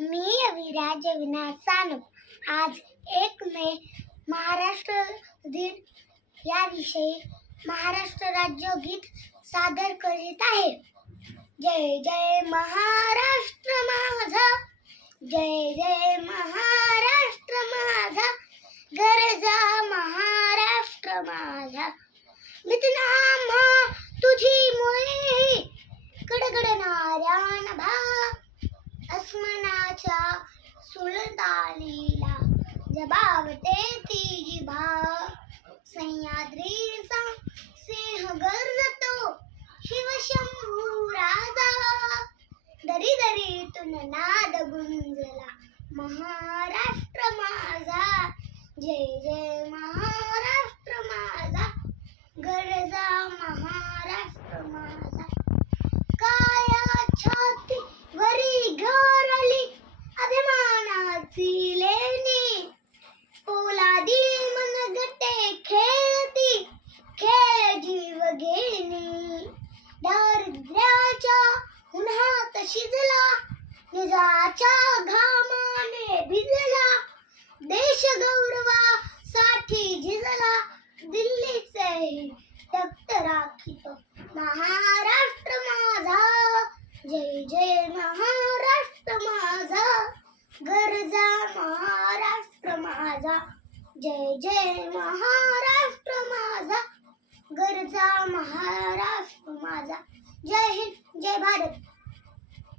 मी अविराज अविनाश सानप आज एक मे महाराष्ट्र दिन. याविषयी महाराष्ट्र राज्य गीत सादर करीत आहे. जय जय महाराष्ट्र माझा. जय जय महाराष्ट्र माझा. गरजा महाराष्ट्र माझा. मितना अस्मनाच्या सुलतानीला जबाबते ती जिभा सह्याद्रीचा सिंह गरजतो शिवशंभू राजा. दरी दरीतून नाद गुंजला महाराष्ट्र माझा. जय जय महाराष्ट्र उन्हात शिजला. निजाच्या घामाने भिजला. देश गौरवासाठी झिजला. दिल्लीचे रक्त राखित महाराष्ट्र माझा. जय जय महाराष्ट्र माझा. गरजा महाराष्ट्र माझा. जय जय महाराष्ट्र माझा. गरजा महाराष्ट्र माझा. जय हिंद जय भारत.